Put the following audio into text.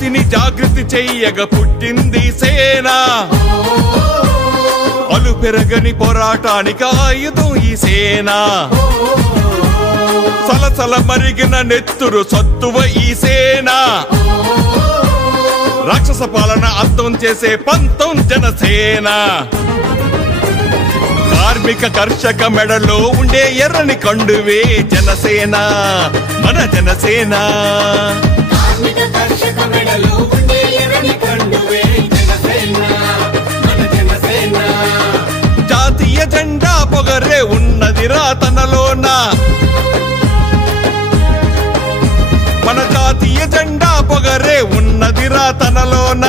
జాతిని జాగృతి చెయ్యగ పుట్టింది సేన అలు పెరగని పోరాటానికి ఆయుధం ఈ సేన సలసల మరిగిన నెత్తురు సత్తువ ఈ సేన రాక్షస పాలన అంతం చేసే పంతం జనసేన కార్మిక కర్షక మెడలో ఉండే ఎర్రని కండువే జనసేన మన జనసేన కార్మిక కర్షక మెడలో ఉండే ఎర్రని కండువే జనసేన మన జనసేన జాతీయ జెండా పొగరే ఉన్నదిరా తనలోన మన జాతీయ జెండా పొగరే ఉన్నదిరా తనలోన